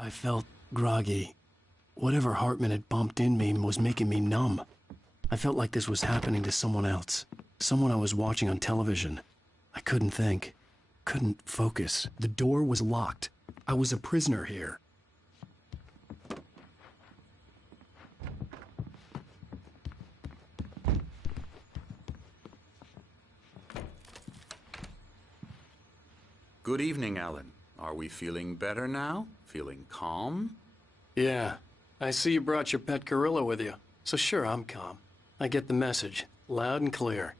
I felt groggy. Whatever Hartman had bumped in me was making me numb. I felt like this was happening to someone else. Someone I was watching on television. I couldn't think. Couldn't focus. The door was locked. I was a prisoner here. Good evening, Alan. Are we feeling better now? Feeling calm? Yeah. I see you brought your pet gorilla with you. So sure, I'm calm. I get the message. Loud and clear.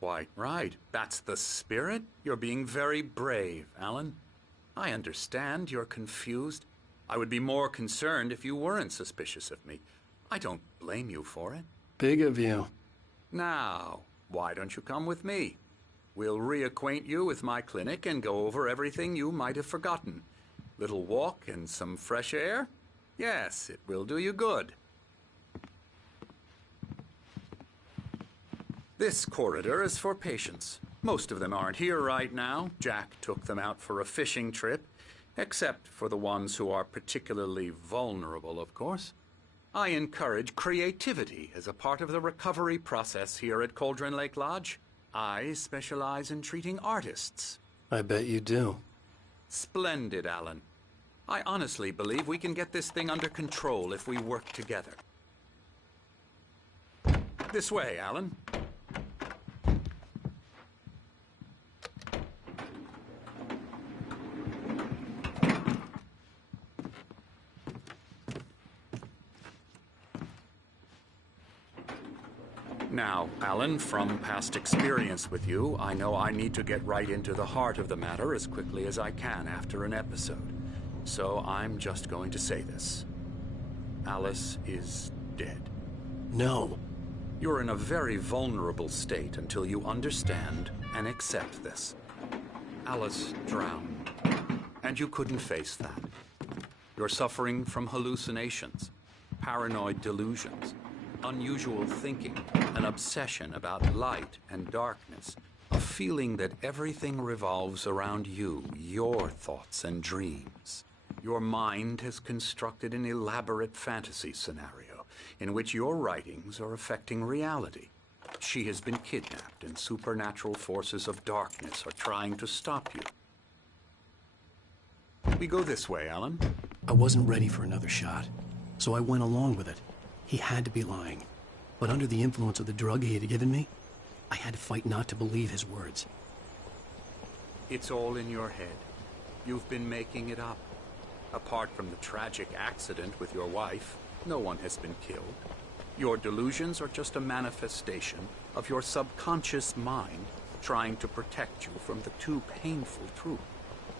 Quite right. That's the spirit. You're being very brave, Alan. I understand you're confused. I would be more concerned if you weren't suspicious of me. I don't blame you for it. Big of you. Now, why don't you come with me? We'll reacquaint you with my clinic and go over everything you might have forgotten. Little walk and some fresh air? Yes, it will do you good. This corridor is for patients. Most of them aren't here right now. Jack took them out for a fishing trip, except for the ones who are particularly vulnerable, of course. I encourage creativity as a part of the recovery process here at Cauldron Lake Lodge. I specialize in treating artists. I bet you do. Splendid, Alan. I honestly believe we can get this thing under control if we work together. This way, Alan. Now, Alan, from past experience with you, I know I need to get right into the heart of the matter as quickly as I can after an episode. So I'm just going to say this. Alice is dead. No. You're in a very vulnerable state until you understand and accept this. Alice drowned, and you couldn't face that. You're suffering from hallucinations, paranoid delusions, unusual thinking, an obsession about light and darkness, a feeling that everything revolves around you, your thoughts and dreams. Your mind has constructed an elaborate fantasy scenario in which your writings are affecting reality. She has been kidnapped and supernatural forces of darkness are trying to stop you. We go this way, Alan. I wasn't ready for another shot, so I went along with it. He had to be lying. But under the influence of the drug he had given me, I had to fight not to believe his words. It's all in your head. You've been making it up. Apart from the tragic accident with your wife, no one has been killed. Your delusions are just a manifestation of your subconscious mind trying to protect you from the too painful truth.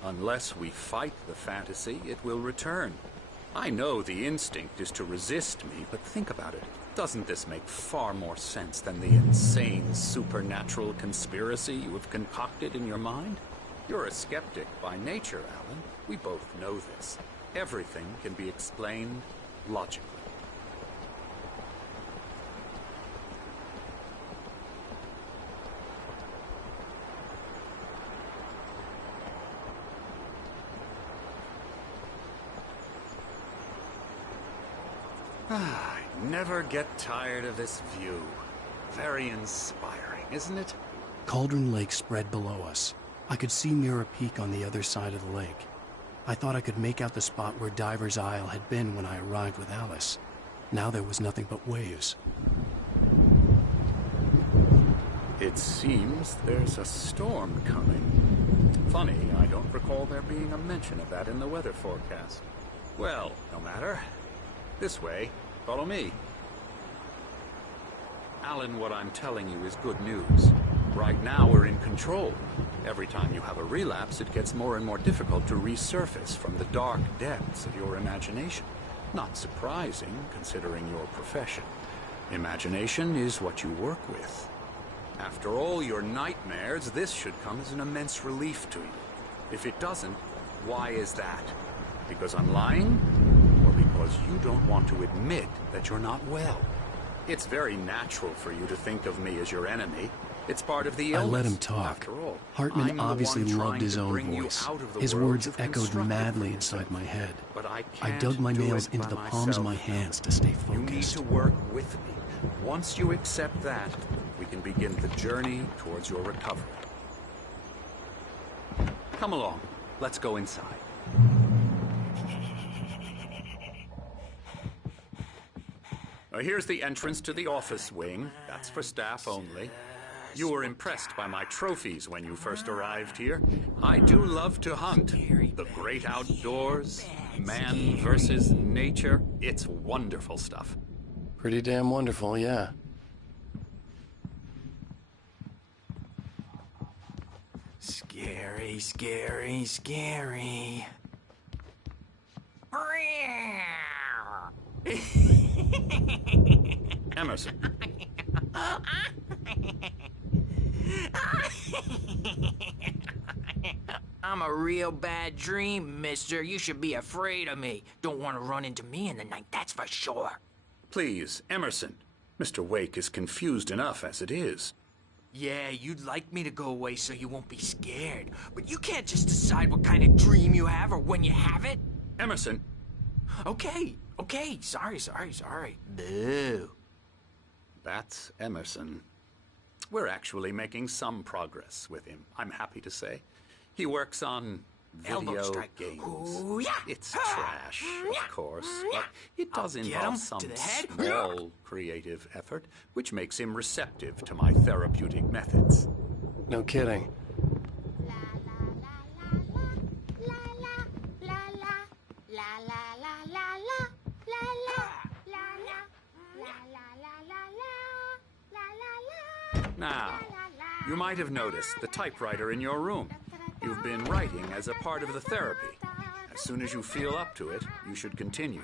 Unless we fight the fantasy, it will return. I know the instinct is to resist me, but think about it. Doesn't this make far more sense than the insane supernatural conspiracy you have concocted in your mind? You're a skeptic by nature, Alan. We both know this. Everything can be explained logically. I never get tired of this view. Very inspiring, isn't it? Cauldron Lake spread below us. I could see Mirror Peak on the other side of the lake. I thought I could make out the spot where Diver's Isle had been when I arrived with Alice. Now there was nothing but waves. It seems there's a storm coming. Funny, I don't recall there being a mention of that in the weather forecast. Well, no matter. This way. Follow me. Alan, what I'm telling you is good news. Right now, we're in control. Every time you have a relapse, it gets more and more difficult to resurface from the dark depths of your imagination. Not surprising, considering your profession. Imagination is what you work with. After all your nightmares, this should come as an immense relief to you. If it doesn't, why is that? Because I'm lying? Or because you don't want to admit that you're not well? It's very natural for you to think of me as your enemy. It's part of the I illness. let him talk. After all, Hartman I'm the obviously one loved trying his to own bring you voice. out of the His world words you've echoed constructed madly for inside yourself. my head. But I I can't dug my do nails it into by the palms of my myself. hands to stay You need focused. to work with me. Once you accept that, we can begin the journey towards your recovery. Come along. Let's go inside. Here's the entrance to the office wing. That's for staff only. You were impressed by my trophies when you first arrived here. I do love to hunt. The great outdoors, man versus nature. It's wonderful stuff. Pretty damn wonderful, yeah. Scary, scary, scary. Emerson. I'm a real bad dream, mister. You should be afraid of me. Don't want to run into me in the night, that's for sure. Please, Emerson. Mr. Wake is confused enough as it is. Yeah, you'd like me to go away so you won't be scared. But you can't just decide what kind of dream you have or when you have it. Emerson. Okay. Sorry. Boo. That's Emerson. We're actually making some progress with him, I'm happy to say. He works on Elbow video strike. games. Ooh, yeah. It's trash, of course, but it does I'll get involve him some to the head. small creative effort, which makes him receptive to my therapeutic methods. No kidding. Now, you might have noticed the typewriter in your room. You've been writing as a part of the therapy. As soon as you feel up to it, you should continue.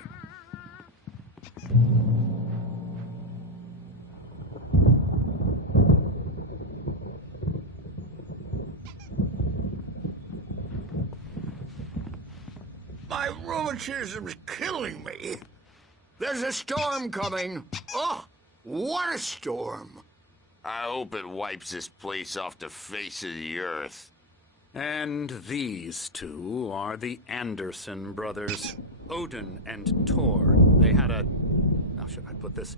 My rheumatism's killing me. There's a storm coming. Oh, what a storm. I hope it wipes this place off the face of the earth. And these two are the Anderson brothers, Odin and Thor. They had how should I put this?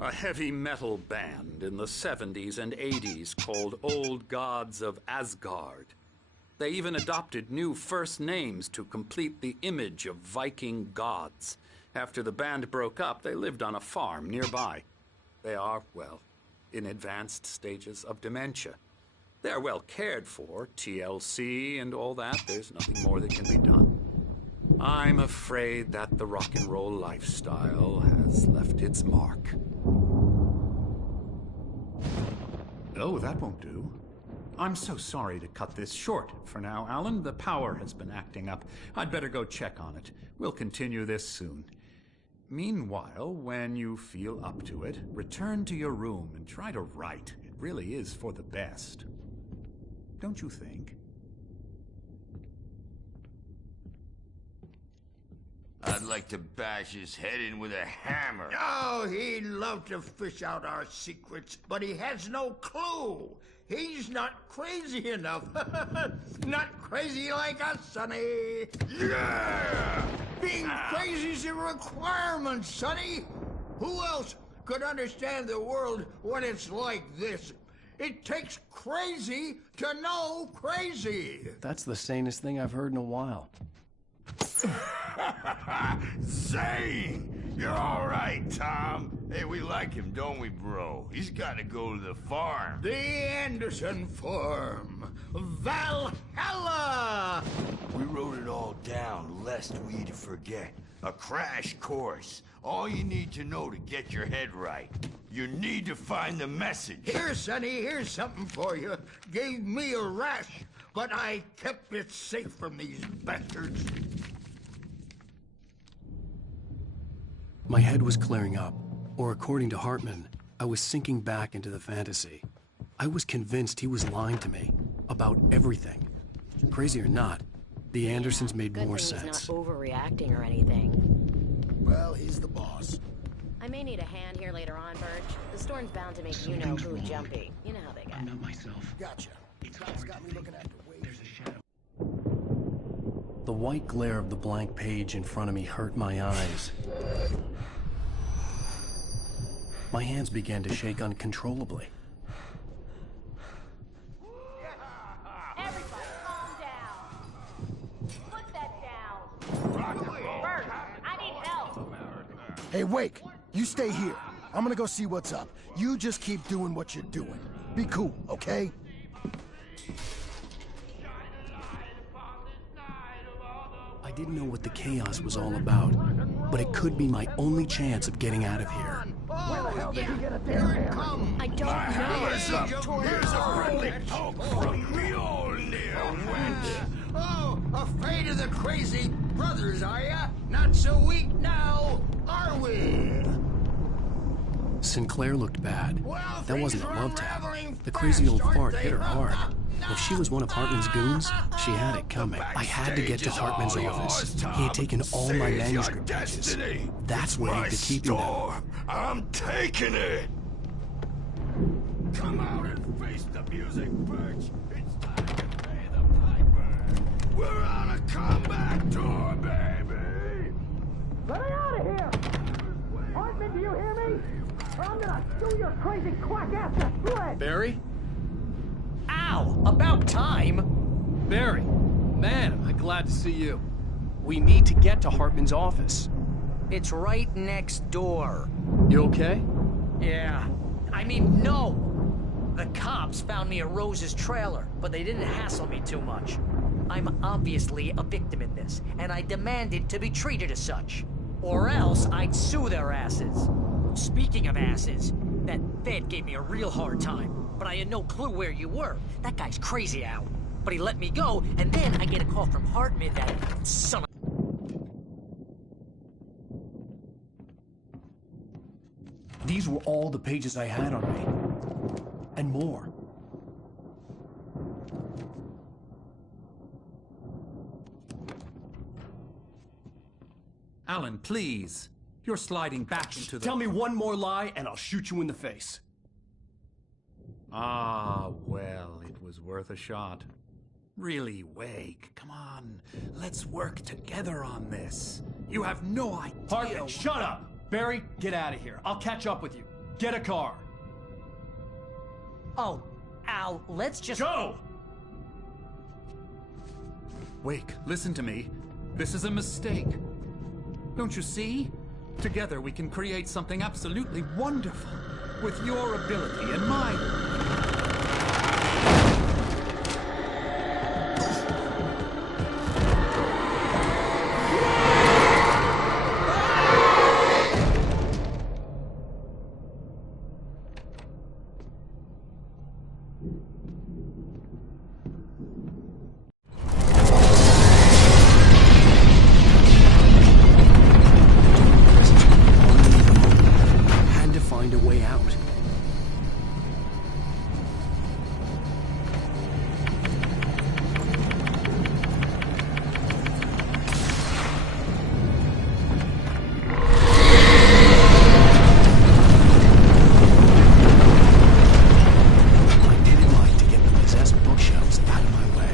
A heavy metal band in the 70s and 80s called Old Gods of Asgard. They even adopted new first names to complete the image of Viking gods. After the band broke up, they lived on a farm nearby. They are, well, in advanced stages of dementia. They're well cared for, TLC and all that. There's nothing more that can be done. I'm afraid that the rock and roll lifestyle has left its mark. Oh, that won't do. I'm so sorry to cut this short for now, Alan. The power has been acting up. I'd better go check on it. We'll continue this soon. Meanwhile, when you feel up to it, return to your room and try to write. It really is for the best. Don't you think? I'd like to bash his head in with a hammer. Oh, he'd love to fish out our secrets, but he has no clue. He's not crazy enough. Not crazy like us, Sonny. Yeah! Being crazy's a requirement, Sonny. Who else could understand the world when it's like this? It takes crazy to know crazy. That's the sanest thing I've heard in a while. Zane! You're all right, Tom. Hey, we like him, don't we, bro? He's got to go to the farm. The Anderson Farm. Valhalla! We wrote it all down, lest we forget. A crash course. All you need to know to get your head right. You need to find the message. Here, Sonny, here's something for you. Gave me a rash, but I kept it safe from these bastards. My head was clearing up, or according to Hartman, I was sinking back into the fantasy. I was convinced he was lying to me about everything. Crazy or not, the Andersons made more sense. He's not overreacting or anything. Well, he's the boss. I may need a hand here later on, Birch. The storm's bound to make you-know-who jumpy. You know how they get. I'm not myself. Gotcha. It's got me looking after waves. There's a shadow. The white glare of the blank page in front of me hurt my eyes. My hands began to shake uncontrollably. Everybody calm down. Put that down. Bert, I need help. Hey, Wake, you stay here. I'm gonna go see what's up. You just keep doing what you're doing. Be cool, okay? I didn't know what the chaos was all about, but it could be my only chance of getting out of here. Where the hell did he get a damn Here it hammer? comes. I don't know. Here's a friendly poke from Mjolnir, wench. Oh, afraid of the crazy brothers, are ya? Not so weak now, are we? Sinclair looked bad. Well, That wasn't a things are love tap. unraveling The crazy old fast, fart aren't hit her they? hard. If she was one of Hartman's goons, she had it coming. I had to get to Backstage is Hartman's all office. yours, He had Tom. taken all my Seize your manuscript pages. destiny. That's where My he'd be keeping them. store. I'm taking it. Come out and face the music, Birch. It's time to pay the piper. We're on a comeback tour, baby. Let me out of here! Hartman, do you hear me? Or I'm gonna sue your crazy quack ass to shreds! Barry? Ow! About time! Barry! Man, am I glad to see you. We need to get to Hartman's office. It's right next door. You okay? Yeah. I mean, no! The cops found me at Rose's trailer, but they didn't hassle me too much. I'm obviously a victim in this, and I demanded to be treated as such. Or else I'd sue their asses. Speaking of asses, that Fed gave me a real hard time, but I had no clue where you were. That guy's crazy, Al. But he let me go, and then I get a call from Hartman that son of... These were all the pages I had on me. And more. Alan, please. You're sliding back into the... Tell me one more lie and I'll shoot you in the face. Ah, well, it was worth a shot. Really, Wake, come on. Let's work together on this. You have no idea... Hartman, shut up! Barry, get out of here. I'll catch up with you. Get a car. Oh, Al, let's just... Go! Wake, listen to me. This is a mistake. Don't you see? Together we can create something absolutely wonderful. With your ability and mine. Had to find a way out. I didn't like to get the possessed bookshelves out of my way.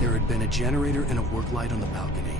There had been a generator and a work light on the balcony.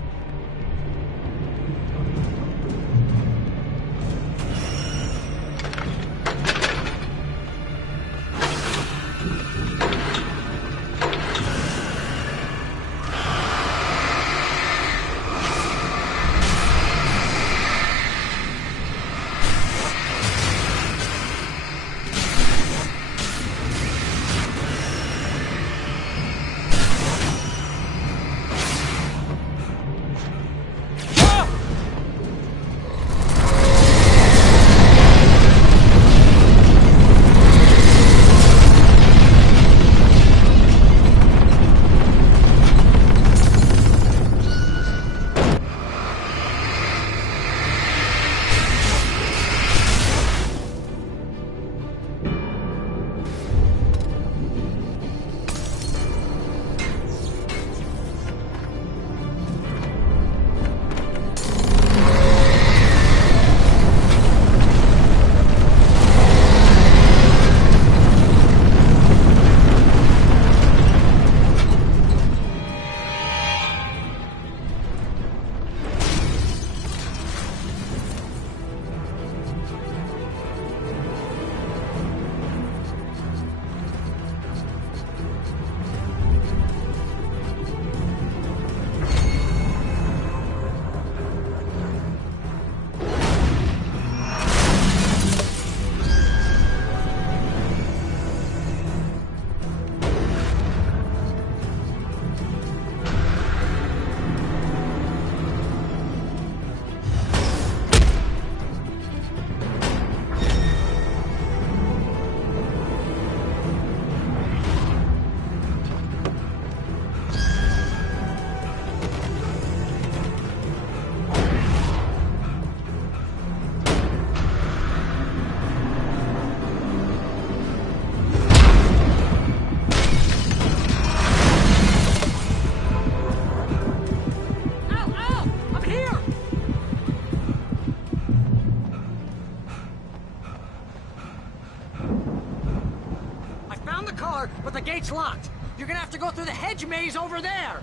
car, but the gate's locked. You're gonna have to go through the hedge maze over there.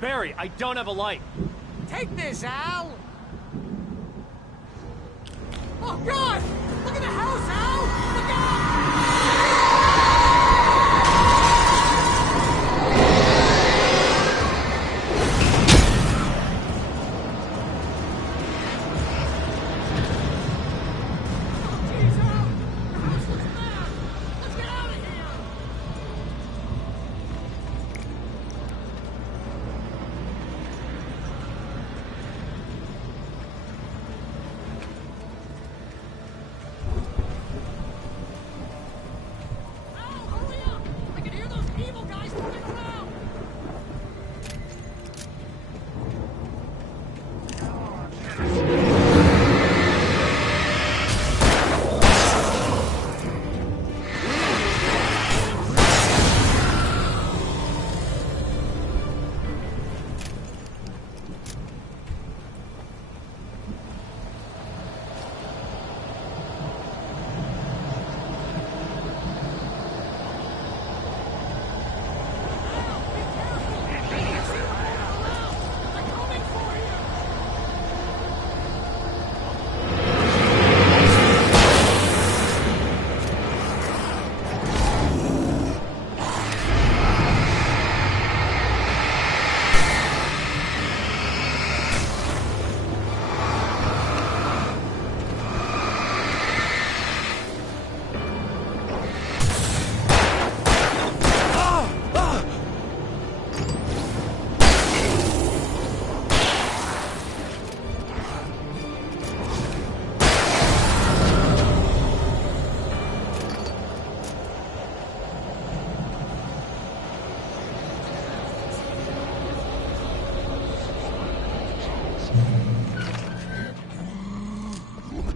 Barry, I don't have a light. Take this, Al. Oh, God! Look at the house, Al! Look out!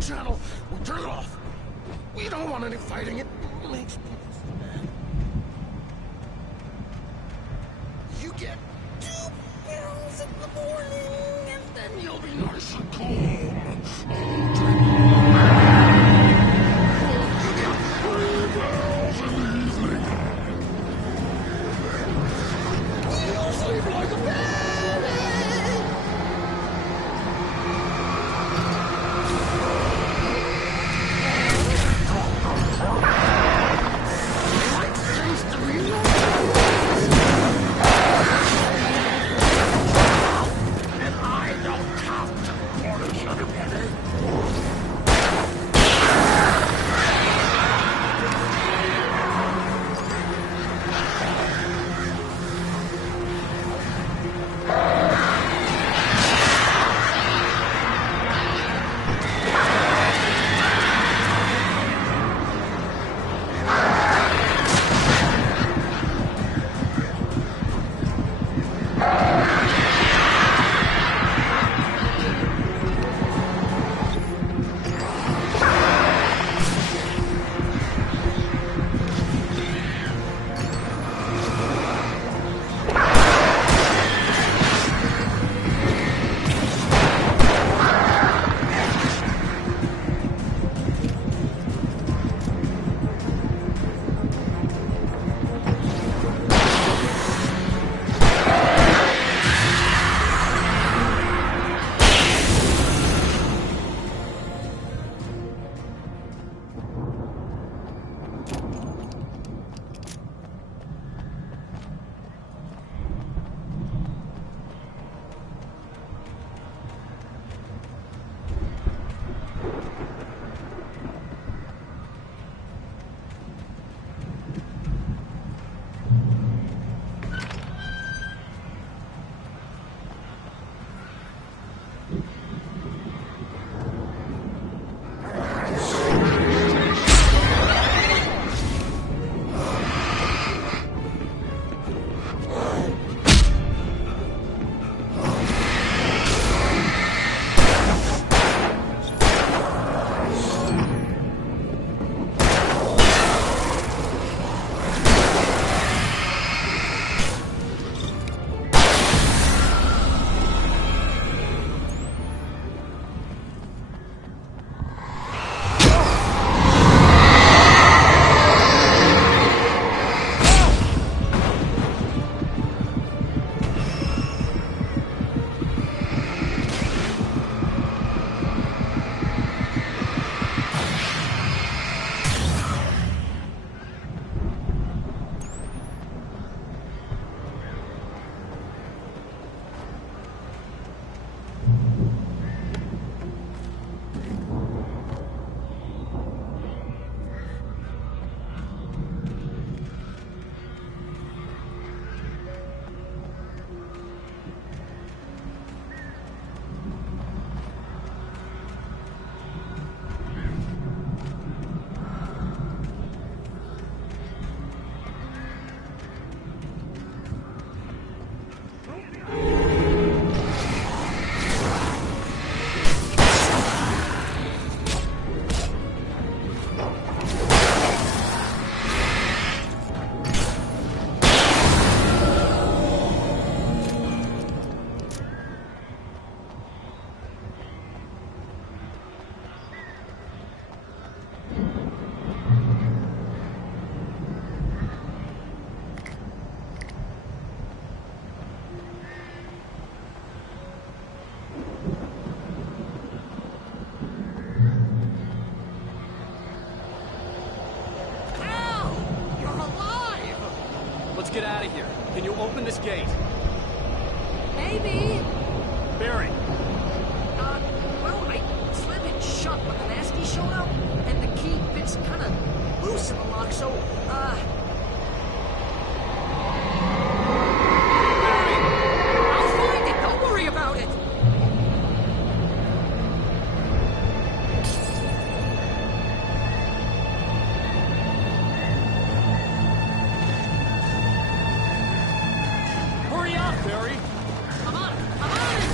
Channel. We'll turn it off. We don't want any fighting. It makes people mad. You get 2 pills in the morning, and then you'll be nice and cool. You get 3 pills in the evening. You'll sleep like a baby. And I don't count orders, everybody. get out of here. Can you open this gate? Maybe. Barry. Well, I slammed it shut when the nasty showed up, and the key fits kind of loose in the lock, so, I'll find it. Don't worry about it. Hurry up, Barry. I'm on it. I'm on it.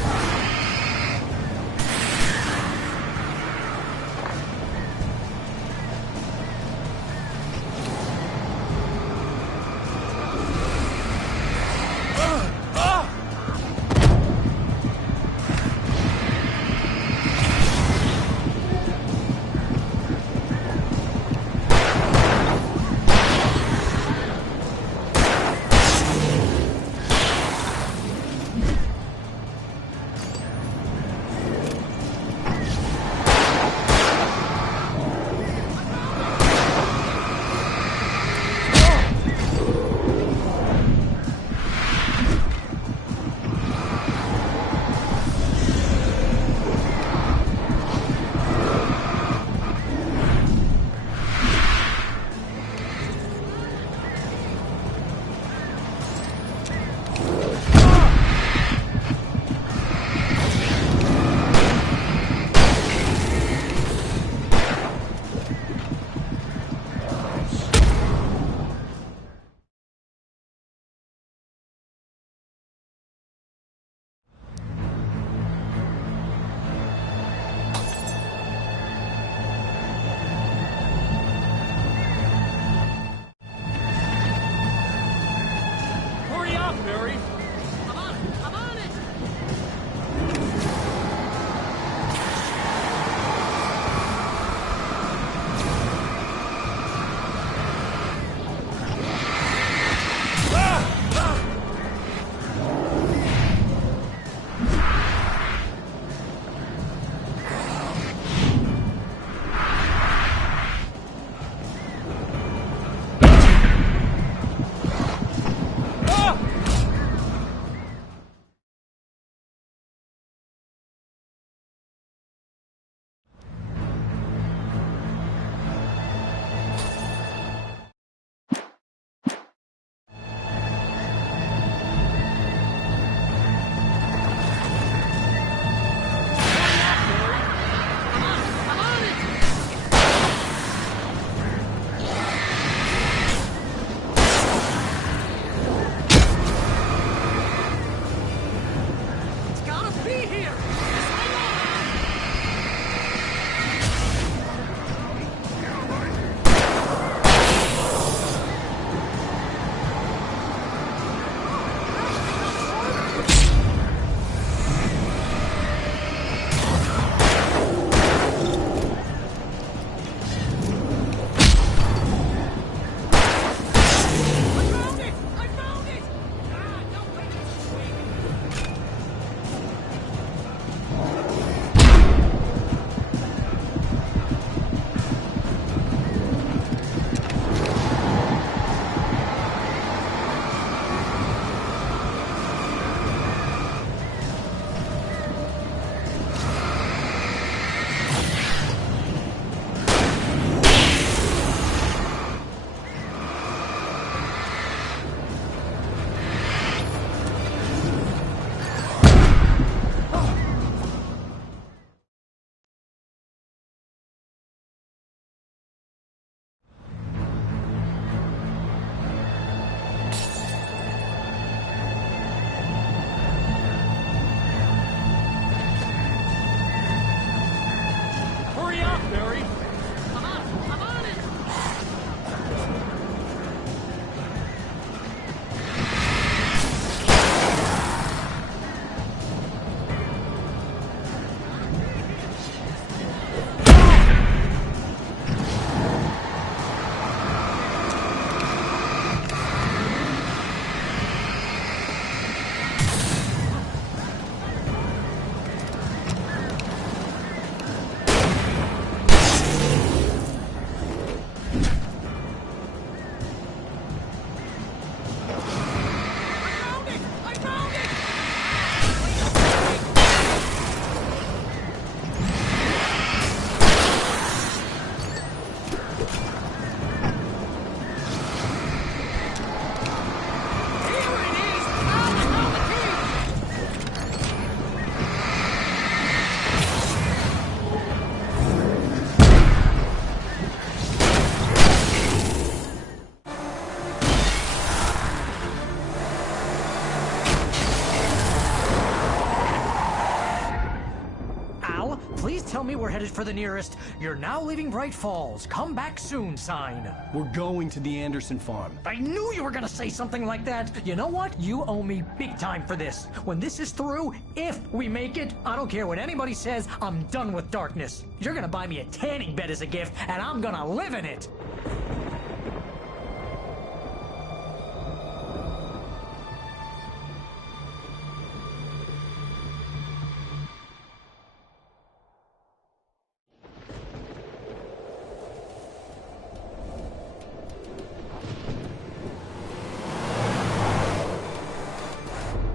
tell me we're headed for the nearest "You're now leaving Bright Falls. Come back soon" sign. We're going to the Anderson farm. I knew you were gonna say something like that. You know what? You owe me big time for this. When this is through, if we make it, I don't care what anybody says, I'm done with darkness. You're gonna buy me a tanning bed as a gift, and I'm gonna live in it.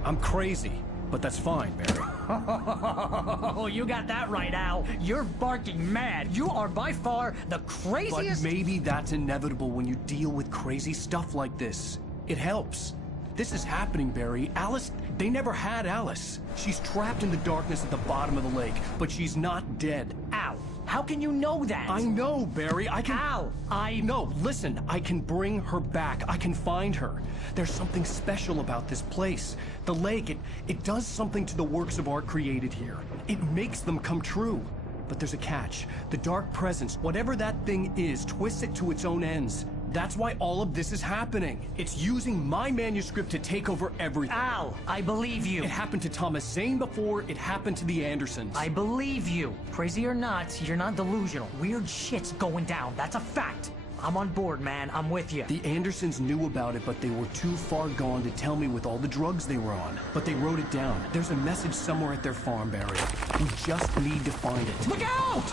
I'm crazy, but that's fine, Barry. Oh, you got that right, Al. You're barking mad. You are by far the But craziest... maybe that's inevitable when you deal with crazy stuff like this. It helps. This is happening, Barry. Alice, they never had Alice. She's trapped in the darkness at the bottom of the lake, but she's not dead. Al, how can you know that? I know, Barry. I can... Al, No, listen. I can bring her back. I can find her. There's something special about this place. The lake, it does something to the works of art created here. It makes them come true. But there's a catch. The dark presence, whatever that thing is, twists it to its own ends. That's why all of this is happening. It's using my manuscript to take over everything. Al, I believe you. It happened to Thomas Zane before, it happened to the Andersons. I believe you. Crazy or not, you're not delusional. Weird shit's going down. That's a fact. I'm on board, man. I'm with you. The Andersons knew about it, but they were too far gone to tell me with all the drugs they were on. But they wrote it down. There's a message somewhere at their farm, Barry. We just need to find it. Look out!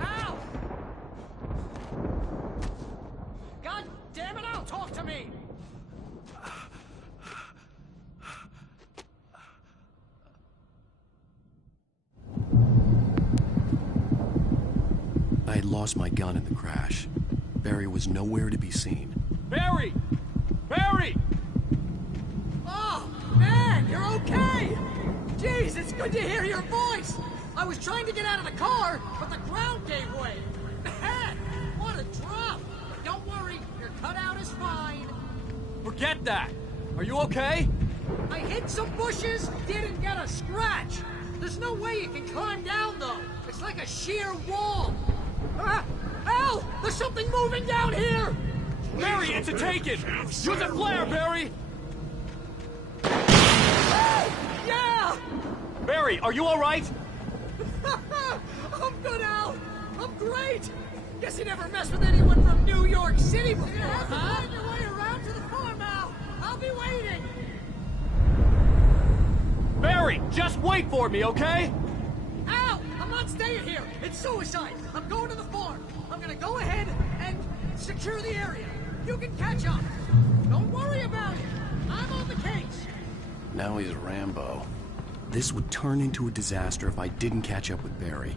Al! God damn it, Al, talk to me! I had lost my gun in the crash. Barry was nowhere to be seen. Barry! Barry! Oh, man, you're okay! Jeez, it's good to hear your voice! I was trying to get out of the car, but the ground gave way! Man, what a drop! But don't worry, your cutout is fine. Forget that! Are you okay? I hit some bushes, didn't get a scratch! There's no way you can climb down, though! It's like a sheer wall! Ah! Al! There's something moving down here! Barry, it's a taken! Use a flare, Barry! Yeah! Barry, are you alright? I'm good, Al! I'm great! Guess you never messed with anyone from New York City before, huh? Find your way around to the farm, Al! I'll be waiting! Barry, just wait for me, okay? Al! I'm not staying here! It's suicide! I'm going to the farm! I'm gonna go ahead and secure the area. You can catch up. Don't worry about it. I'm on the case. Now he's Rambo. This would turn into a disaster if I didn't catch up with Barry.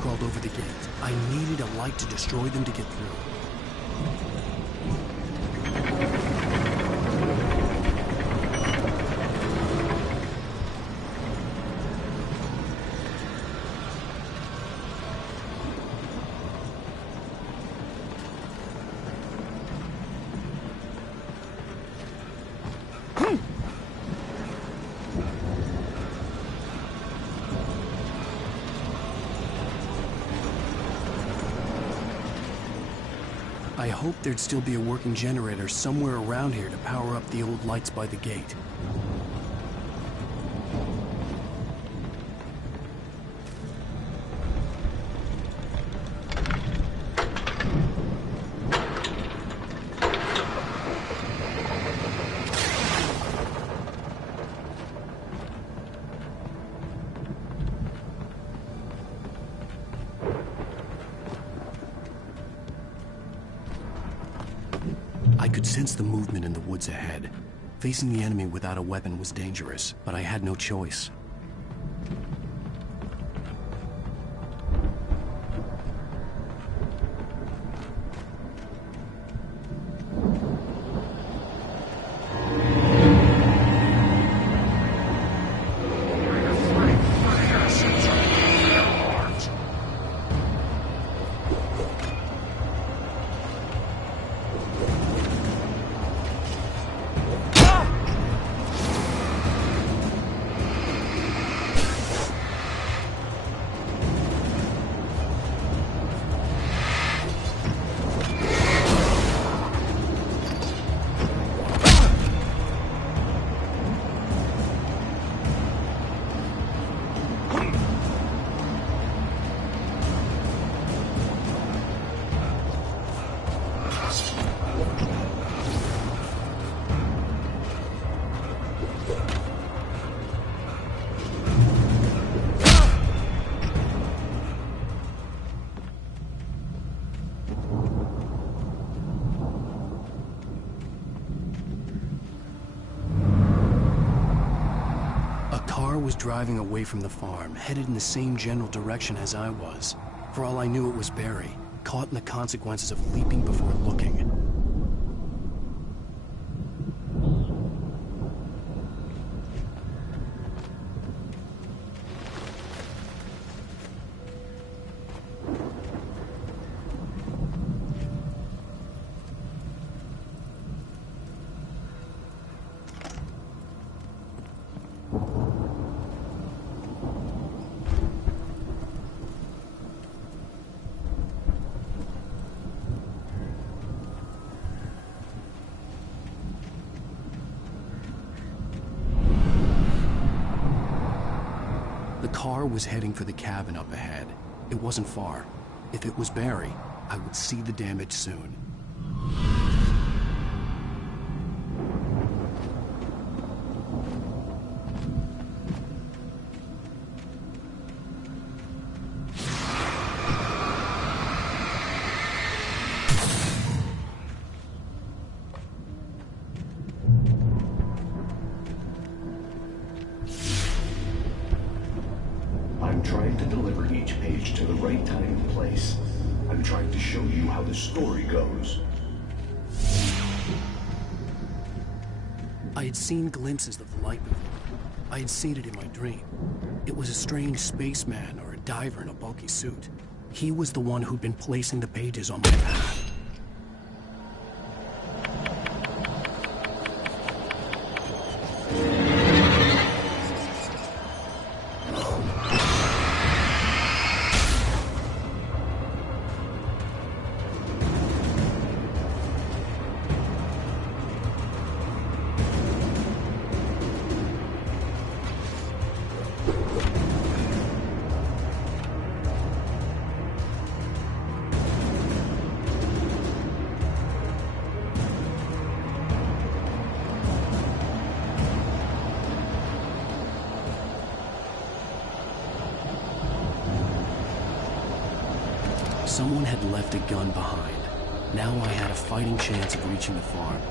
Crawled over the gate. I needed a light to destroy them to get through. hoped there'd still be a working generator somewhere around here to power up the old lights by the gate. I could sense the movement in the woods ahead. Facing the enemy without a weapon was dangerous, but I had no choice. Was driving away from the farm, headed in the same general direction as I was. For all I knew, it was Barry, caught in the consequences of leaping before looking. The car was heading for the cabin up ahead. It wasn't far. If it was Barry, I would see the damage soon. I'm trying to deliver each page to the right time and place. I'm trying to show you how the story goes. I had seen glimpses of the light before. I had seen it in my dream. It was a strange spaceman or a diver in a bulky suit. He was the one who'd been placing the pages on my path. Someone had left a gun behind. Now I had a fighting chance of reaching the farm.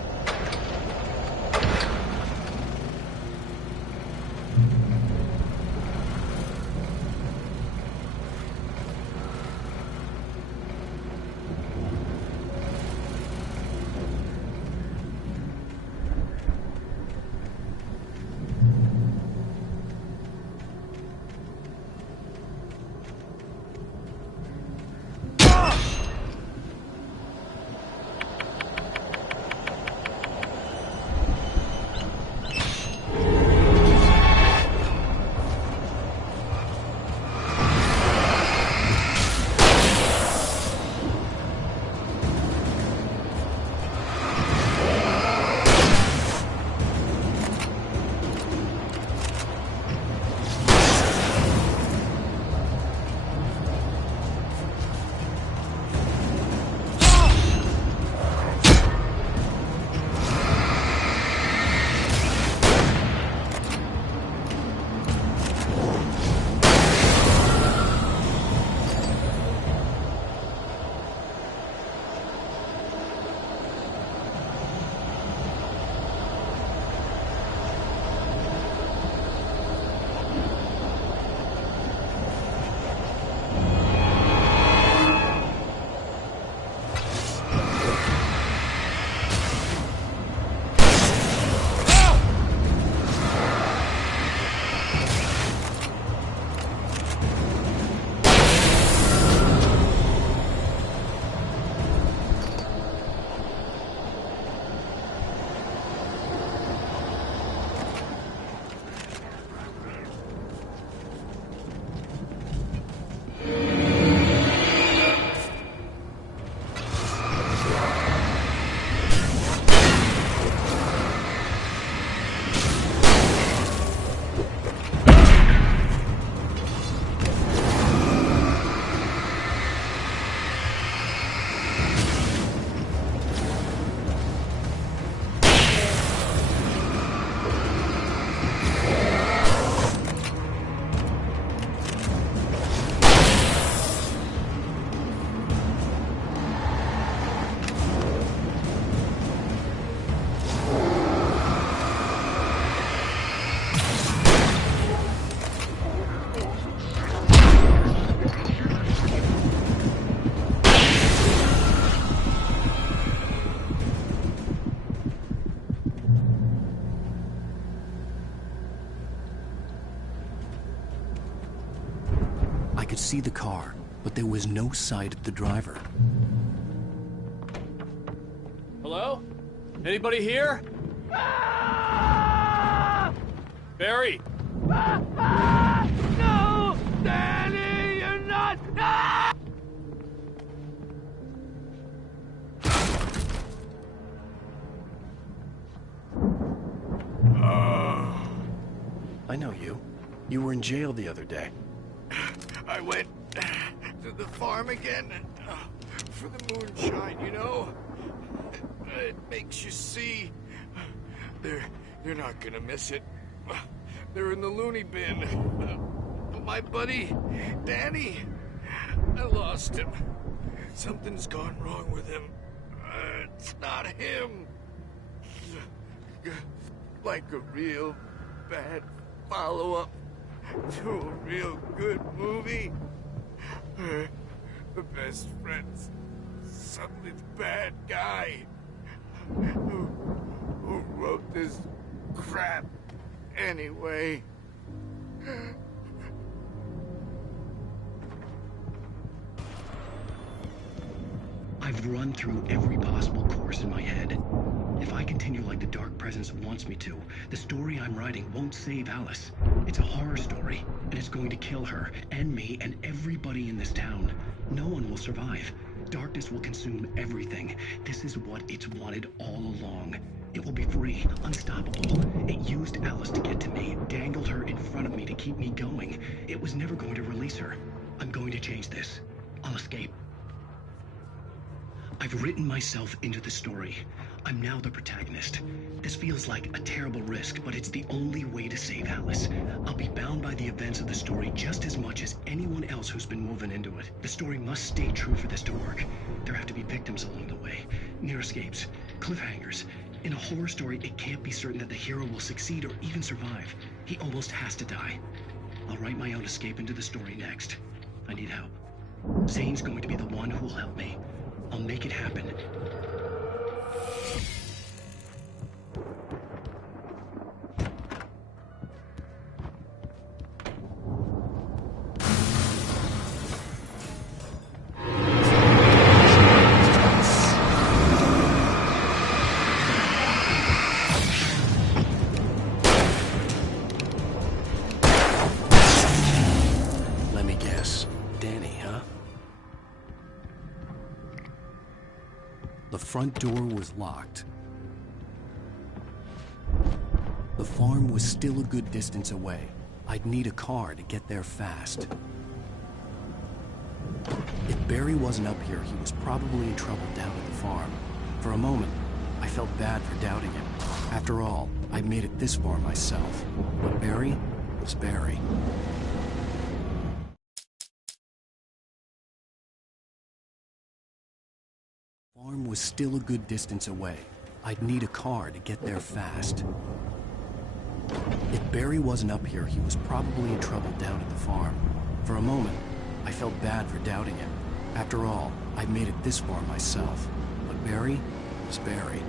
could see the car, but there was no sight of the driver. Hello? Anybody here? Barry! No! Danny, you're not! I know you. You were in jail the other day. I went to the farm again for the moonshine, you know? It makes you see. You're not gonna miss it. They're in the loony bin. My buddy, Danny, I lost him. Something's gone wrong with him. It's not him. Like a real bad follow-up to a real good movie. The best friend's suddenly the bad guy who wrote this crap anyway. I've run through every possible course in my head. If I continue like the Dark Presence wants me to, the story I'm writing won't save Alice. It's a horror story, and it's going to kill her, and me, and everybody in this town. No one will survive. Darkness will consume everything. This is what it's wanted all along. It will be free, unstoppable. It used Alice to get to me, dangled her in front of me to keep me going. It was never going to release her. I'm going to change this. I'll escape. I've written myself into the story. I'm now the protagonist. This feels like a terrible risk, but it's the only way to save Alice. I'll be bound by the events of the story just as much as anyone else who's been woven into it. The story must stay true for this to work. There have to be victims along the way, near escapes, cliffhangers. In a horror story, it can't be certain that the hero will succeed or even survive. He almost has to die. I'll write my own escape into the story next. I need help. Zane's going to be the one who will help me. I'll make it happen. Let me guess. Danny, huh? The front door was locked. The farm was still a good distance away. I'd need a car to get there fast. If Barry wasn't up here, he was probably in trouble down at the farm. For a moment, I felt bad for doubting him. After all, I'd made it this far myself. But Barry was Barry. The farm was still a good distance away. I'd need a car to get there fast. If Barry wasn't up here, he was probably in trouble down at the farm. For a moment, I felt bad for doubting him. After all, I'd made it this far myself. But Barry was Barry.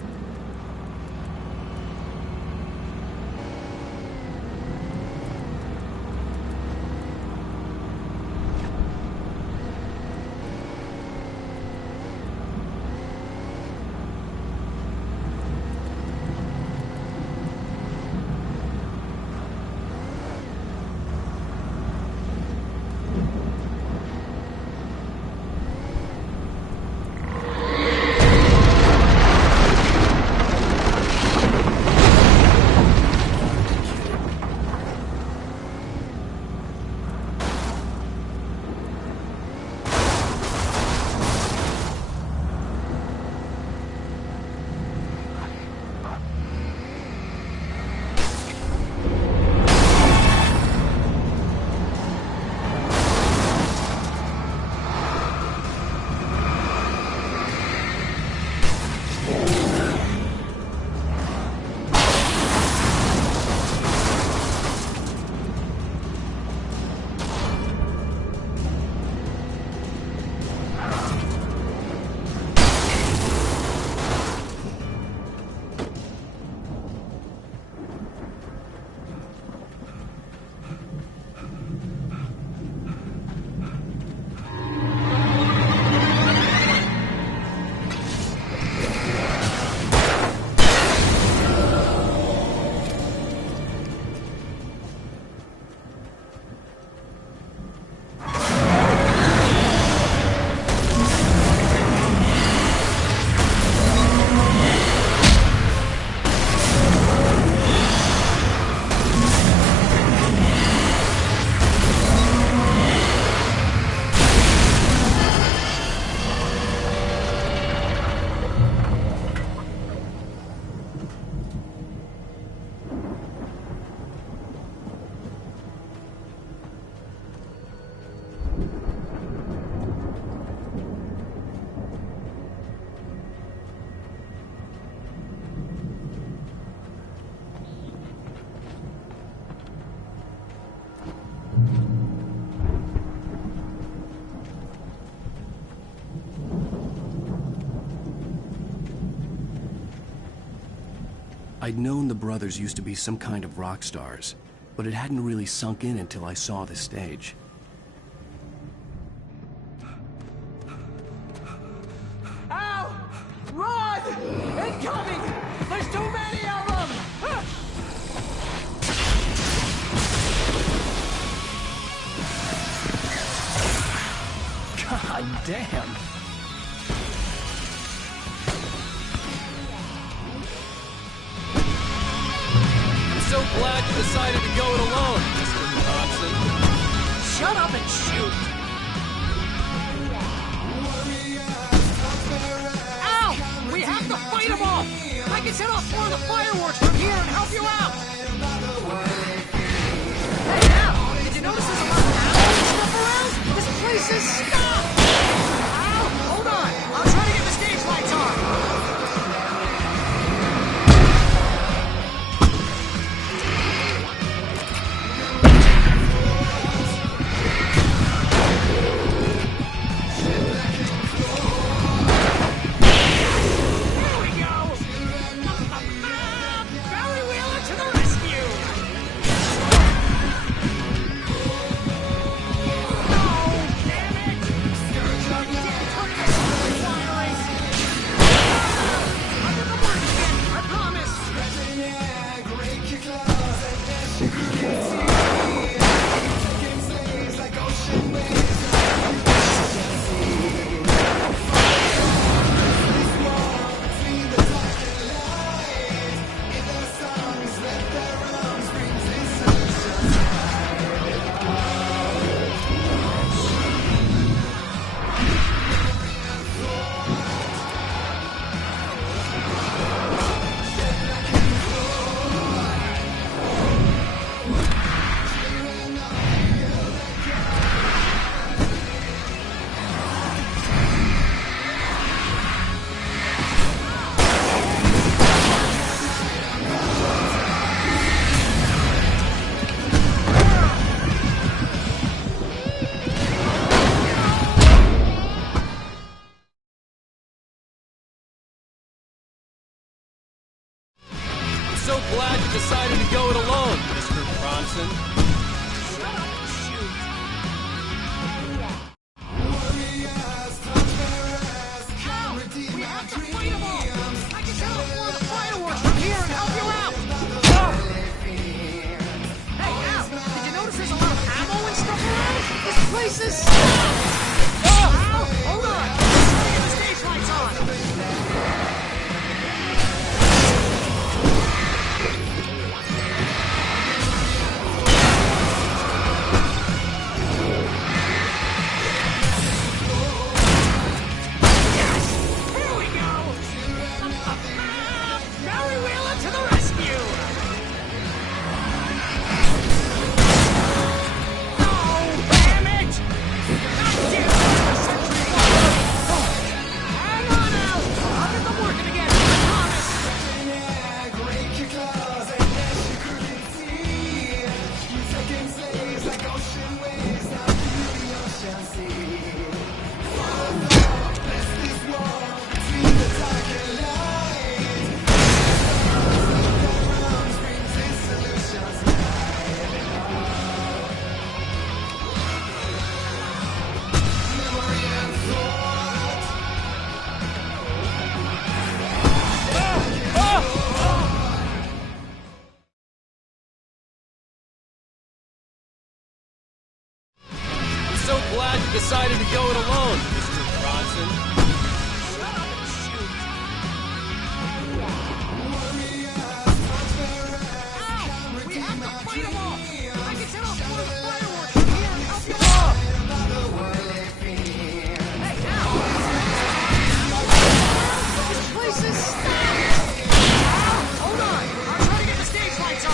I'd known the brothers used to be some kind of rock stars, but it hadn't really sunk in until I saw the stage. Ow! Run! Incoming! There's too many of them! God damn! So glad you decided to go it alone, Mr. Thompson. Shut up and shoot! Ow! We have to fight them off! I can set off more of the fireworks from here and help you out! Hey, Al! Did you notice there's a lot of ammo and stuff around? This place is stuck! Al! Hold on! I'll try to get the stage lights on! So glad you decided to go it alone, Mr. Bronson. Shut up and shoot! Ow! We have to fight them all! I can set off more of the fireworks from here and help you out! Hey, Al! Did you notice there's a lot of ammo and stuff around? This place is stuck! Al! Hold on! I'm trying to get the stage lights on! So glad you decided to go it alone, Mr. Bronson. Shut up and shoot! Ow! We have to fight them all! I can set off more of the fireworks from here and help you out! Hey, Al! This place is stuck! Hold on! I'm trying to get the stage lights on!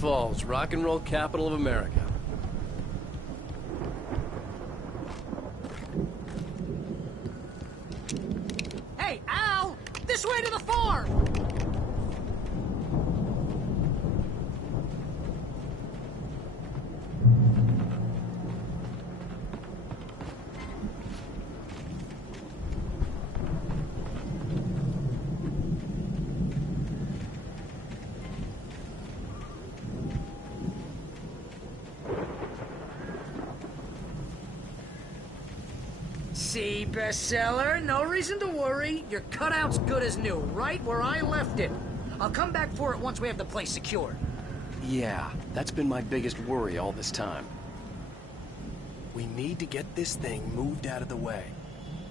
Falls, rock and roll capital of America. Hey, Al! This way to the farm! See, bestseller, no reason to worry. Your cutout's good as new, right where I left it. I'll come back for it once we have the place secured. Yeah, that's been my biggest worry all this time. We need to get this thing moved out of the way.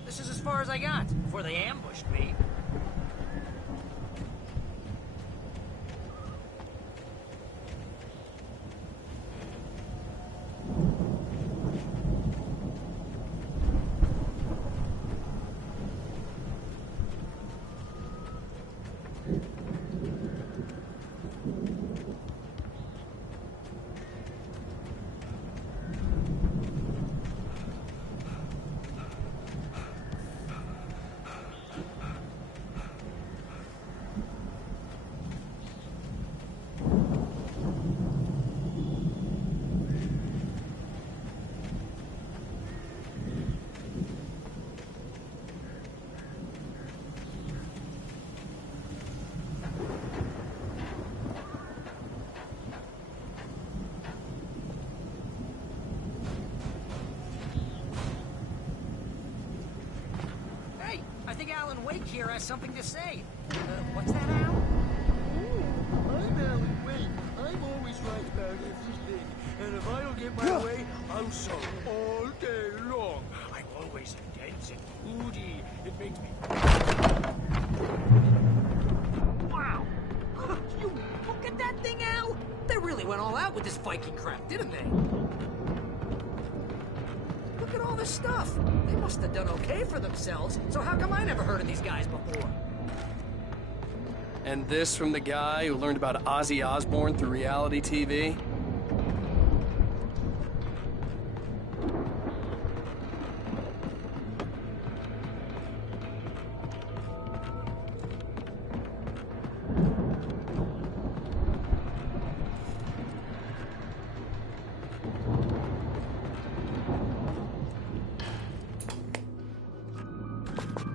This is as far as I got before they ambushed me. Wake here has something to say. What's that, Al? I'm Alan Wake. I'm always right about everything. And if I don't get my way, I'll sew all day long. I'm always intense and moody. It makes me... Wow! You look at that thing, Al! They really went all out with this Viking crap, didn't they? Look at all this stuff. They must have done okay for themselves, so how come I never heard of these guys before? And this from the guy who learned about Ozzy Osbourne through reality TV?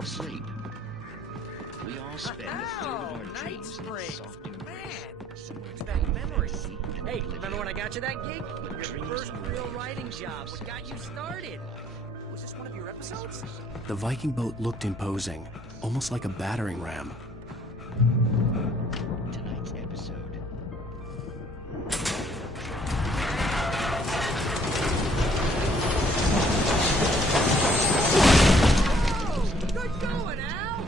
Sleep. We all spend a third of our dreams in soft embrace. It's back memories. Hey, remember when I got you that gig? Your first real writing job. What got you started? Was this one of your episodes? The Viking boat looked imposing, almost like a battering ram. Tonight's episode. Good going, Al!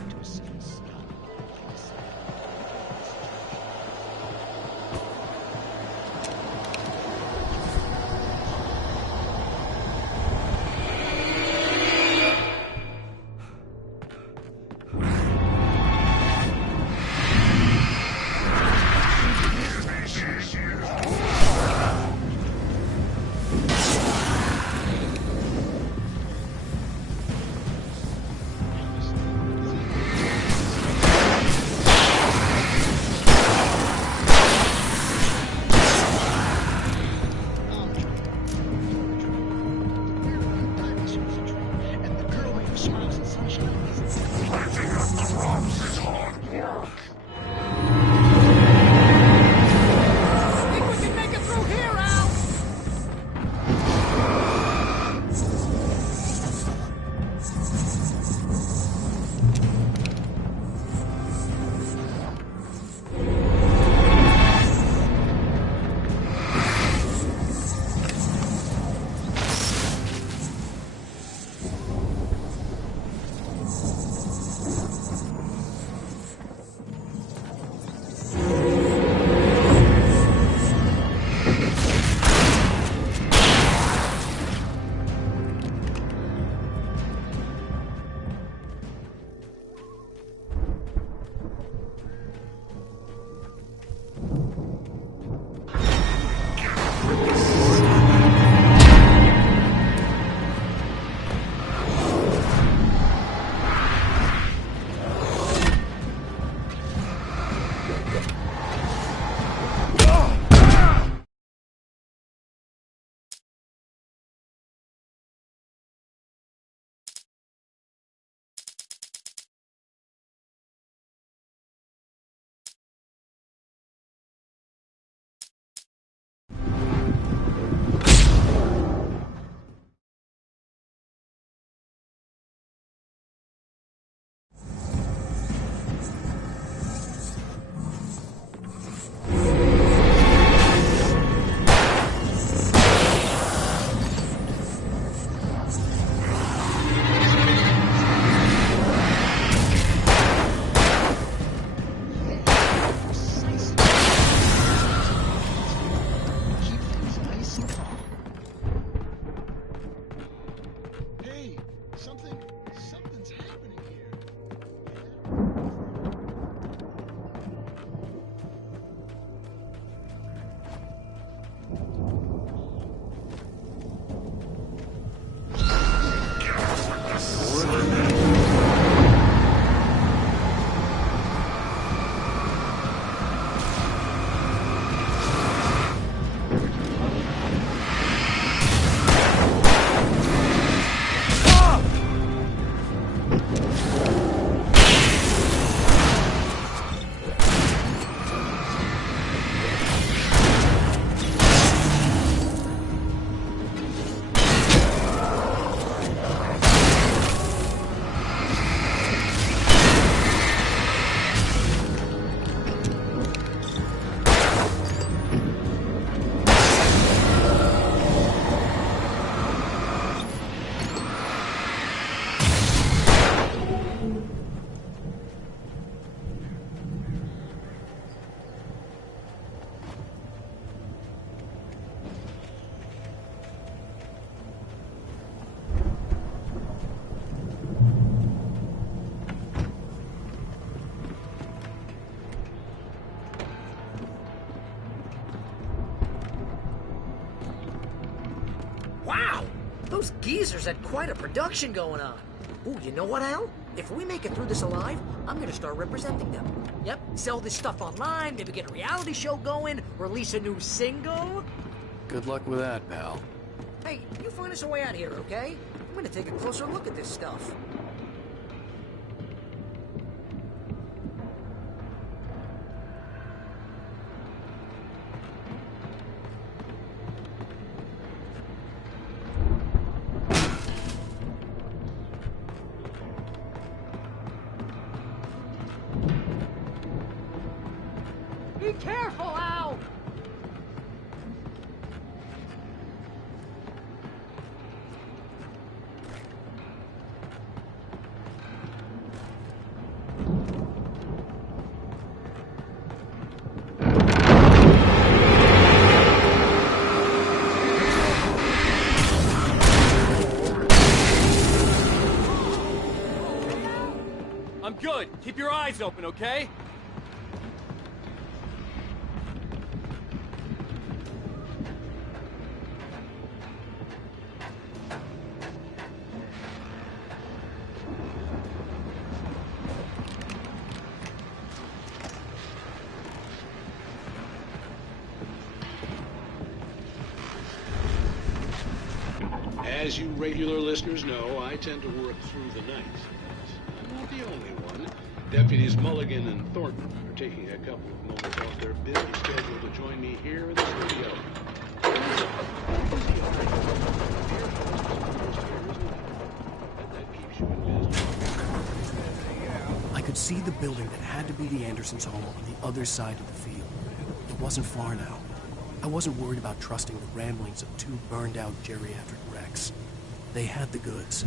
Wow! Those geezers had quite a production going on. Ooh, you know what, Al? If we make it through this alive, I'm gonna start representing them. Yep, sell this stuff online, maybe get a reality show going, release a new single. Good luck with that, pal. Hey, you find us a way out here, okay? I'm gonna take a closer look at this stuff. Be careful, Al! I'm good. Keep your eyes open, okay? As you regular listeners know, I tend to work through the night. I'm not the only one. Deputies Mulligan and Thornton are taking a couple of moments off their busy schedule to join me here in the studio. I could see the building that had to be the Andersons' home on the other side of the field. It wasn't far now. I wasn't worried about trusting the ramblings of two burned-out geriatric wrecks. They had the goods.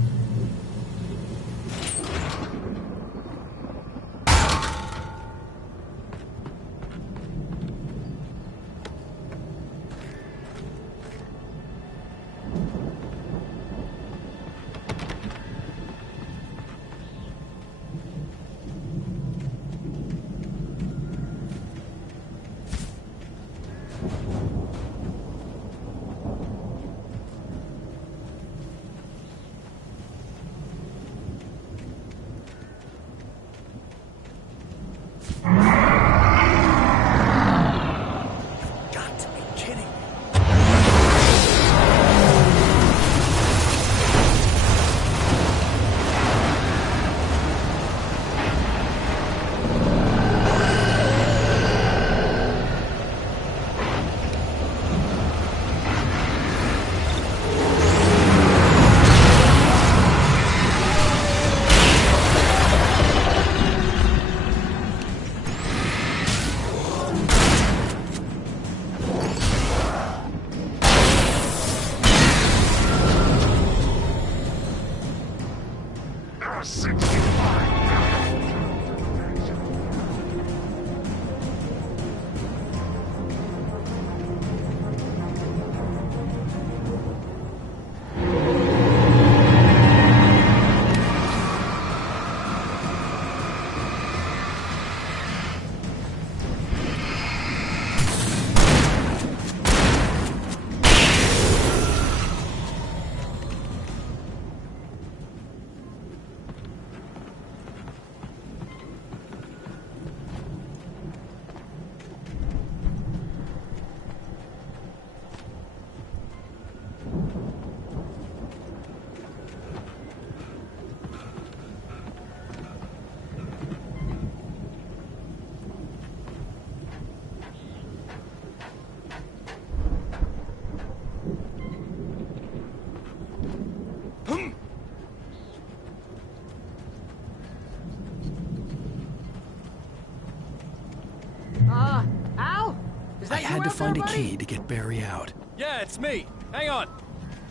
Al? Is that I you had to out find there, a buddy? key to get Barry out. Yeah, it's me. Hang on.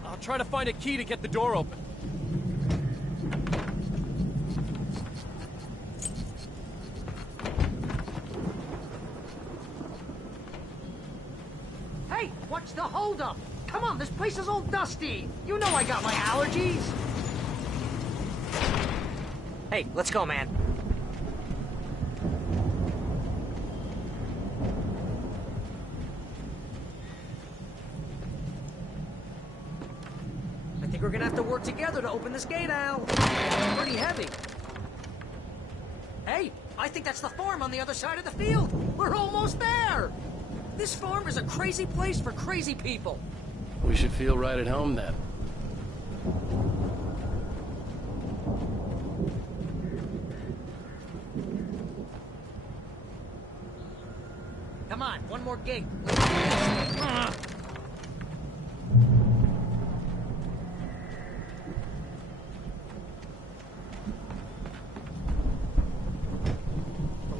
I'll try to find a key to get the door open. Hey, what's the holdup? Come on, this place is all dusty. You know I got my allergies. Hey, let's go, man. think we're gonna have to work together to open this gate, Al. It's pretty heavy. Hey, I think that's the farm on the other side of the field. We're almost there. This farm is a crazy place for crazy people. We should feel right at home then. Come on, one more gate. The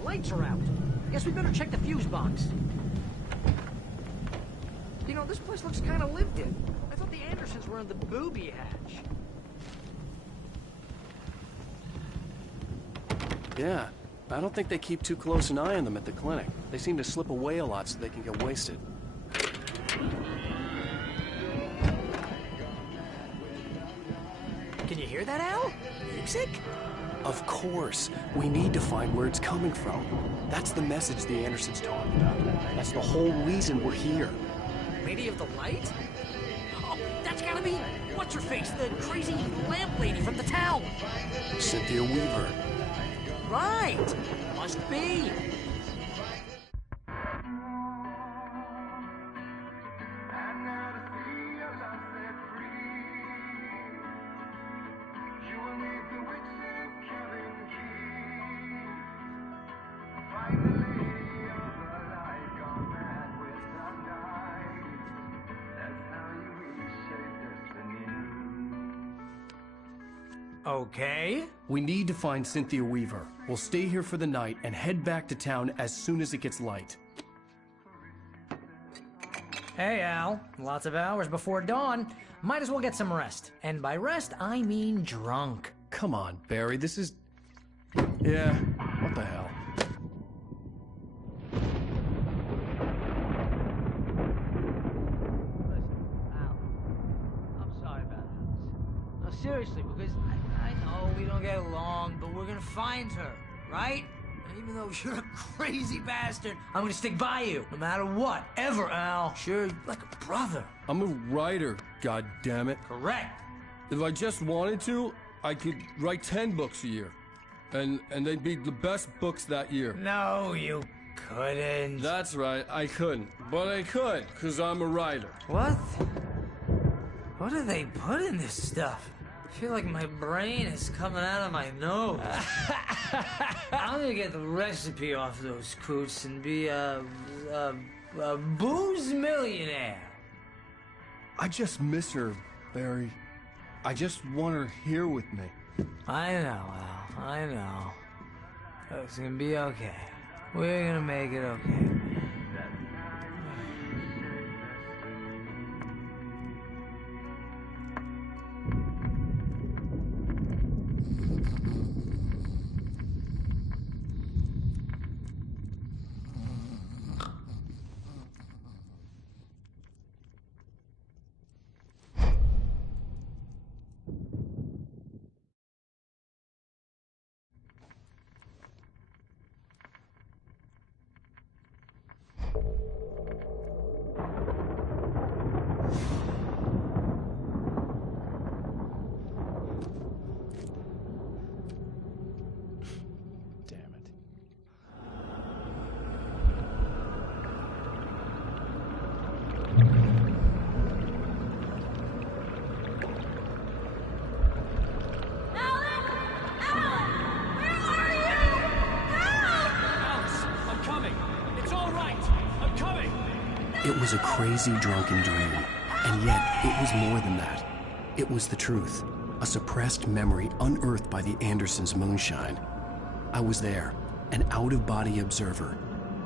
lights are out. I guess we better check the fuse box. You know, this place looks kind of lived in. I thought the Andersons were in the booby hatch. Yeah. I don't think they keep too close an eye on them at the clinic. They seem to slip away a lot so they can get wasted. Can you hear that, Al? Music? Of course. We need to find where it's coming from. That's the message the Andersons talking about. That's the whole reason we're here. Lady of the Light? Oh, that's gotta be... What's-her-face? The crazy lamp lady from the town. Cynthia Weaver. Right! Must be. Okay. We need to find Cynthia Weaver. We'll stay here for the night and head back to town as soon as it gets light. Hey, Al. Lots of hours before dawn. Might as well get some rest. And by rest, I mean drunk. Come on, Barry, this is... Yeah, what the hell? Seriously, because I know we don't get along, but we're gonna find her, right? And even though you're a crazy bastard, I'm gonna stick by you, no matter what, ever, Al. Sure, like a brother. I'm a writer, goddammit. Correct. If I just wanted to, I could write 10 books a year. And they'd be the best books that year. No, you couldn't. That's right, I couldn't. But I could, because I'm a writer. What? What do they put in this stuff? I feel like my brain is coming out of my nose. I'm gonna get the recipe off those coots and be a booze millionaire. I just miss her, Barry. I just want her here with me. I know, Al. I know. It's gonna be okay. We're gonna make it okay. It was a crazy, drunken dream, and yet it was more than that. It was the truth, a suppressed memory unearthed by the Andersons' moonshine. I was there, an out-of-body observer.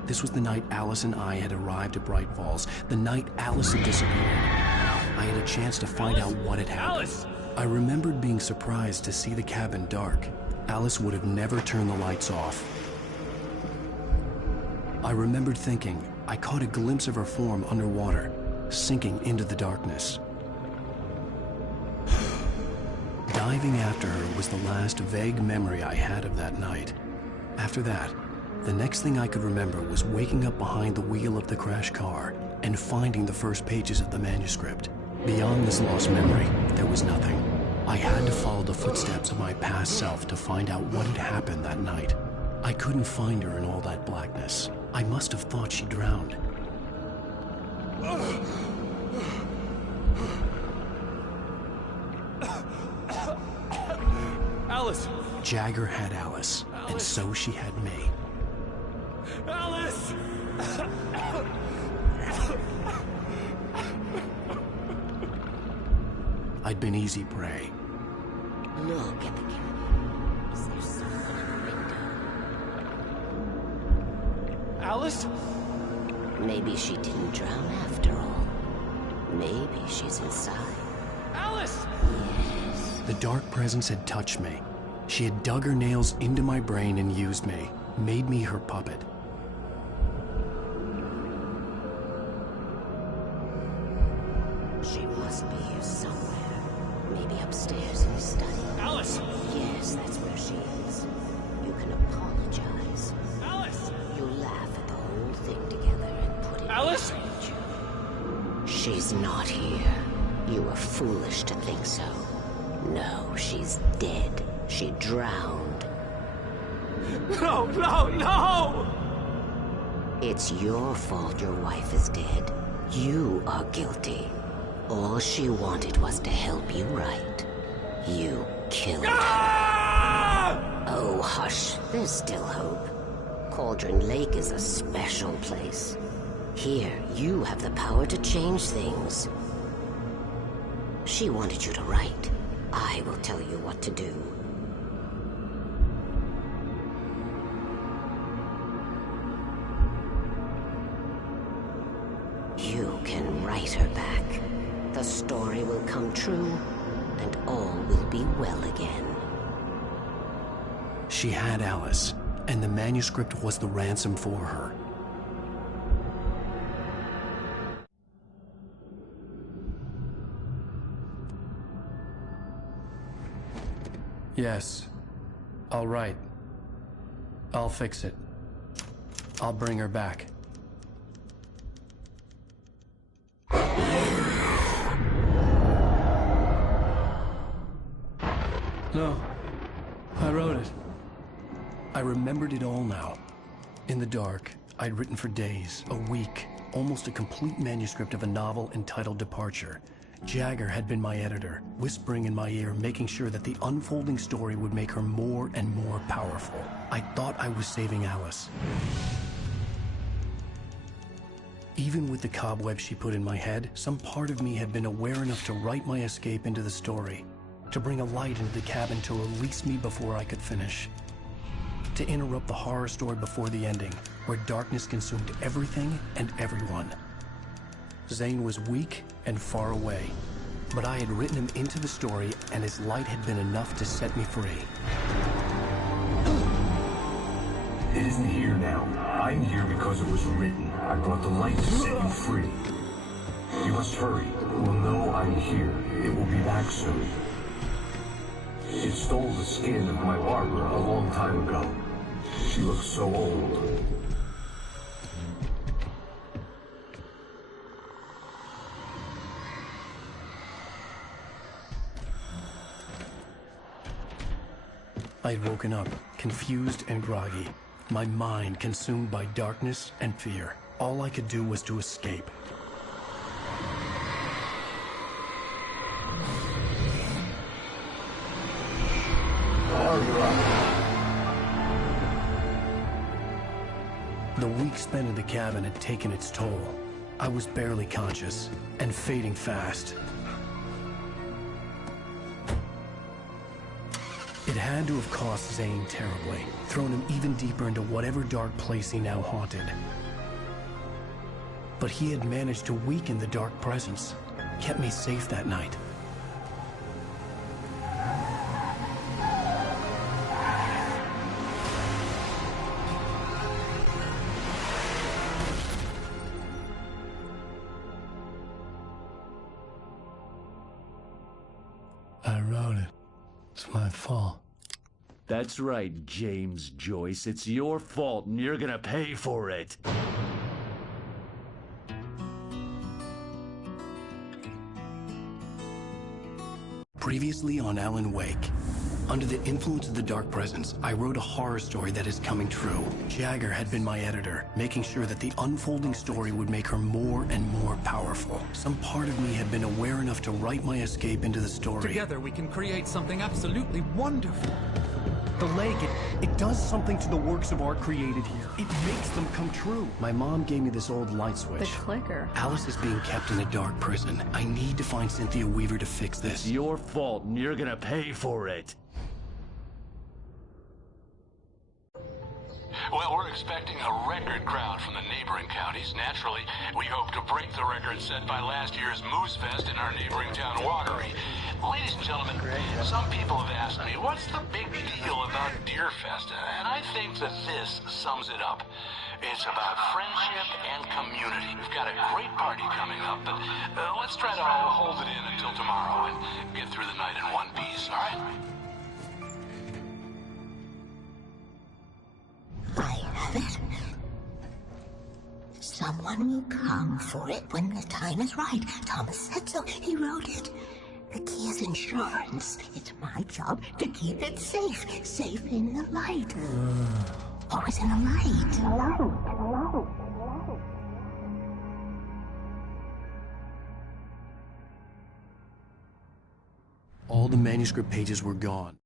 This was the night Alice and I had arrived at Bright Falls, the night Alice had disappeared. I had a chance to find out what had happened. Alice! I remembered being surprised to see the cabin dark. Alice would have never turned the lights off. I remembered thinking, I caught a glimpse of her form underwater, sinking into the darkness. Diving after her was the last vague memory I had of that night. After that, the next thing I could remember was waking up behind the wheel of the crashed car, and finding the first pages of the manuscript. Beyond this lost memory, there was nothing. I had to follow the footsteps of my past self to find out what had happened that night. I couldn't find her in all that blackness. I must have thought she drowned. Alice! Jagger had Alice, and so she had me. Alice! I'd been easy prey. Look at the cabin. Is there someone in the window? Alice? Maybe she didn't drown after all. Maybe she's inside. Alice! Yes. The dark presence had touched me. She had dug her nails into my brain and used me, made me her puppet. She must be here somewhere. Maybe upstairs in the study. Alice! Yes, that's where she is. You can apologize. Alice! You laugh at the whole thing together and put it Alice! behind you. She's not here. You were foolish to think so. No, she's dead. She drowned. No, no, no! It's your fault your wife is dead. You are guilty. All she wanted was to help you right. You killed her. Oh, hush. There's still hope. Cauldron Lake is a special place. Here, you have the power to change things. She wanted you to write. I will tell you what to do. You can write her back. The story will come true, and all will be well again. She had Alice, and the manuscript was the ransom for her. Yes. All right. I'll fix it. I'll bring her back. No. I wrote it. I remembered it all now. In the dark, I'd written for days, a week, almost a complete manuscript of a novel entitled Departure. Jagger had been my editor, whispering in my ear, making sure that the unfolding story would make her more and more powerful. I thought I was saving Alice. Even with the cobweb she put in my head, some part of me had been aware enough to write my escape into the story, to bring a light into the cabin to release me before I could finish, to interrupt the horror story before the ending, where darkness consumed everything and everyone. Zane was weak and far away, but I had written him into the story, and his light had been enough to set me free. It isn't here now. I'm here because it was written. I brought the light to set you free. You must hurry. It will know I'm here. It will be back soon. It stole the skin of my Barbara a long time ago. She looks so old. I'd woken up, confused and groggy, my mind consumed by darkness and fear. All I could do was to escape. The week spent in the cabin had taken its toll. I was barely conscious, and fading fast. It had to have cost Zane terribly, thrown him even deeper into whatever dark place he now haunted. But he had managed to weaken the dark presence, kept me safe that night. I wrote it. It's my fault. That's right, James Joyce. It's your fault, and you're gonna pay for it. Previously on Alan Wake. Under the influence of the dark presence, I wrote a horror story that is coming true. Jagger had been my editor, making sure that the unfolding story would make her more and more powerful. Some part of me had been aware enough to write my escape into the story. Together we can create something absolutely wonderful. The leg, it does something to the works of art created here. It makes them come true. My mom gave me this old light switch. The clicker. Alice is being kept in a dark prison. I need to find Cynthia Weaver to fix this. It's your fault, and you're gonna pay for it. Well, we're expecting a record crowd from the neighboring counties. Naturally, we hope to break the record set by last year's Moose Fest in our neighboring town, Watery. Ladies and gentlemen, some people have asked me, what's the big deal about Deer Fest? And I think that this sums it up. It's about friendship and community. We've got a great party coming up, but let's try to hold it in until tomorrow and get through the night in one piece, all right? I have it. Someone will come for it when the time is right. Thomas said so. He wrote it. The key is insurance. It's my job to keep it safe. Safe in the light. Always in the light. All the manuscript pages were gone.